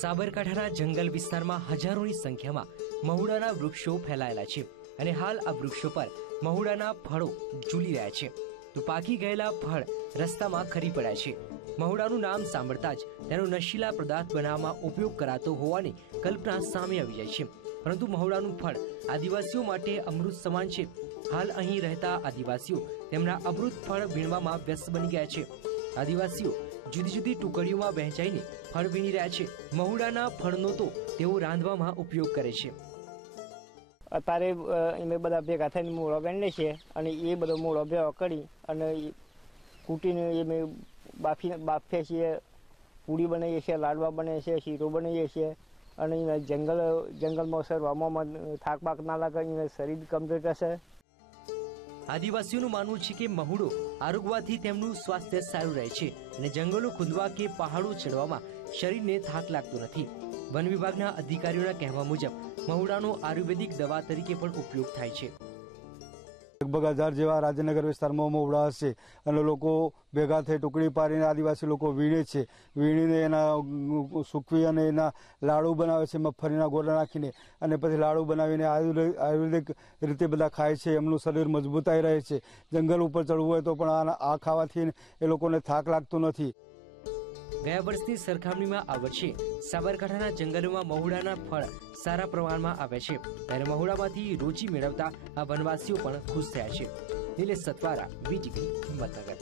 સાબરકાંઠાના જંગલ વિસ્તારમાં હજારોની સંખ્યામાં મહુડાના વૃક્ષો ફેલાયેલા છે અને હાલ આ વૃક્ષો પર મહુડાના ફળો ઝૂલી રહ્યા છે. તો પાકી ગયેલા ફળ રસ્તામાં ખરી પડ્યા છે. મહુડાનું નામ સાંભળતા જ તેનો નશીલા પદાર્થ બનાવવામાં ઉપયોગ કરાતો હોવાની કલ્પના સામે આવી જાય છે. પરંતુ મહુડાનું ફળ આદિવાસીઓ માટે અમૃત સમાન છે. હાલ અહીં રહેતા આદિવાસીઓ તેમના અમૃત ફળ વીણવામાં વ્યસ્ત બની ગયા છે. આદિવાસીઓ જુદી જુદી ટુકડીઓમાં વહેંચાઈને ફળ વીણી રહ્યા છે. મહુડાના ફળનો તો તેઓ રાંધવામાં ઉપયોગ કરે છે. અત્યારે અમે બધા ભેગા થઈને મૂળો વેણીએ છીએ અને એ બધો મૂળો ભેગો કરી અને એ કૂટીને અમે બાફી, બાફીએ છીએ, પૂરી બનાવીએ છીએ, લાડવા બનાવીએ છીએ, શીરો બનાવીએ છીએ અને એને જંગલ, જંગલમાં સરવામાં થાક બાક ના લાગે, એને શરીર કમ્પ્લીટ હશે આદિવાસીઓનું માનવું છે કે મહુડો આરોગવાથી તેમનું સ્વાસ્થ્ય સારું રહે છે અને જંગલો ખુદવા કે પહાડો ચડવામાં શરીરને થાક લાગતો નથી. વન વિભાગના અધિકારીઓના કહેવા મુજબ, મહુડાનો આયુર્વેદિક દવા તરીકે પણ ઉપયોગ થાય છે. લગભગ હજાર જેવા રાજનગર વિસ્તારમાં મોવડા હશે અને લોકો ભેગા થઈ ટુકડી પાડીને આદિવાસી લોકો વીણે છે. વીણીને એના સૂકવી અને એના લાડુ બનાવે છે, મગફળીના ગોળા નાખીને અને પછી લાડુ બનાવીને આયુર્વેદ આયુર્વેદિક રીતે બધા ખાય છે, એમનું શરીર મજબૂતાઈ રહે છે. જંગલ ઉપર ચડવું હોય તો પણ આ ખાવાથી એ લોકોને થાક લાગતો નથી. ગયા વર્ષની સરખામણીમાં આ વર્ષે સાબરકાંઠાના જંગલોમાં મહુડાના ફળ સારા પ્રમાણમાં આવે છે. ત્યારે મહુડામાંથી રોજી મેળવતા આ વનવાસીઓ પણ ખુશ થયા છે. નિલેશ સતવારા, વીટીવી હિંમતનગર.